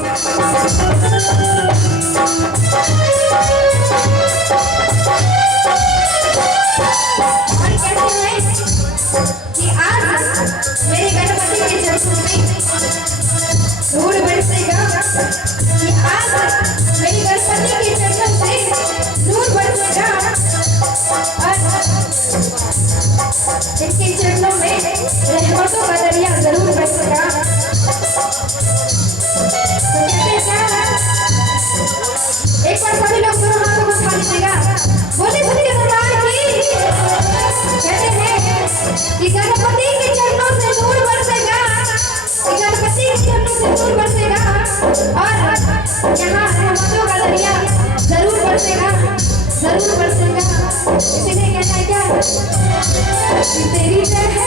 कि आज मेरे गणपति के चरणों में धूल बरसेगा, कि आज मेरे गणपति के चरणों से धूल बरसेगा और इनके चरणों में रहमतों का दरिया जरूर बरसेगा। तो कहते हैं एक बार सभी लोग दोनों हाथों को उठा लीजिएगा, बोले सच्चे दरबार की। कहते हैं कि गणपति के चरणों से धूल बरसेगा, कि गणपति के चरणों से धूल बरसेगा और यहाँ रहमतों का दरिया जरूर बरसेगा, जरूर बरसेगा। इसीलिए कहना है क्या कि तेरी तेरे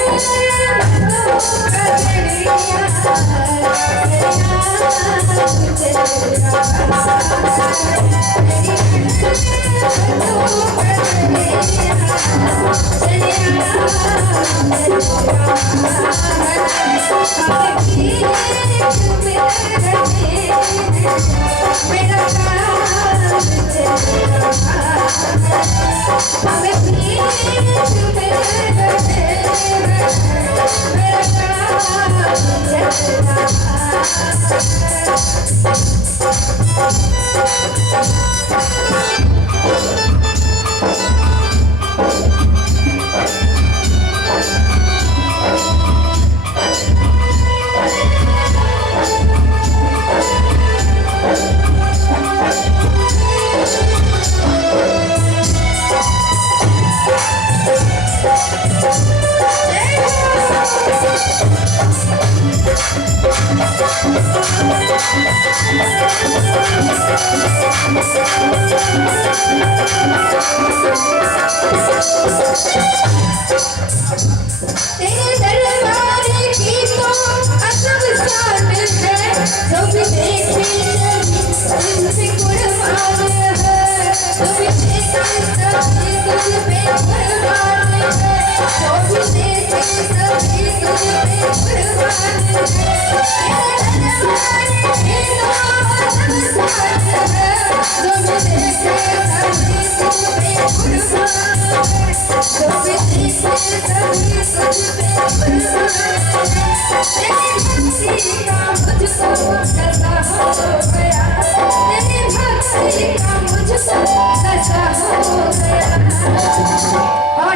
दरबार की तो अजब शान है, जो भी देखे तुझसे कुर्बान है, जो भी देखे सभी तुझ पे कुर्बान है, जो भी देखे सभी तुझ पे कुर्बान है। तेरे दरबार की तो अजब शान है, जो भी देखे सभी तुझ पे कुर्बान है, जो भी देखे सभी तुझ पे कुर्बान है। तेरी भक्ति का मुझको नशा हो गया, तेरी भक्ति का मुझको नशा हो गया। और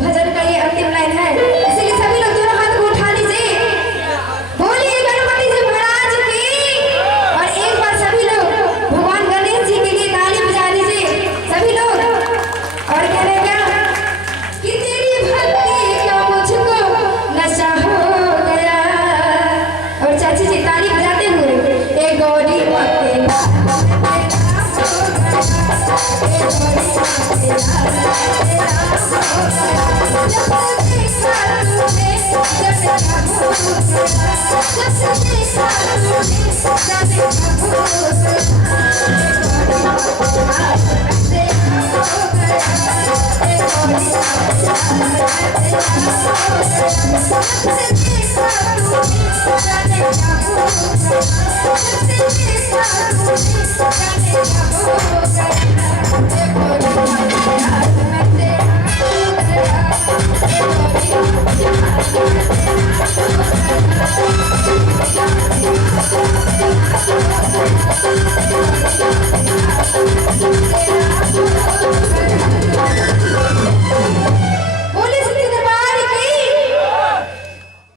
भजन का ये अंतिम लाइन है, इसीलिए सभी लोग दोनों हाथ को उठा लीजिए, बोलिए गणपति जी महाराज की। और एक बार सभी लोग भगवान गणेश जी के लिए ताली बजा लीजिए सभी लोग। और कह रहे क्या कि तेरी भक्ति का मुझको नशा हो गया। और चाची जी ताली बजाते हुए ए गौरी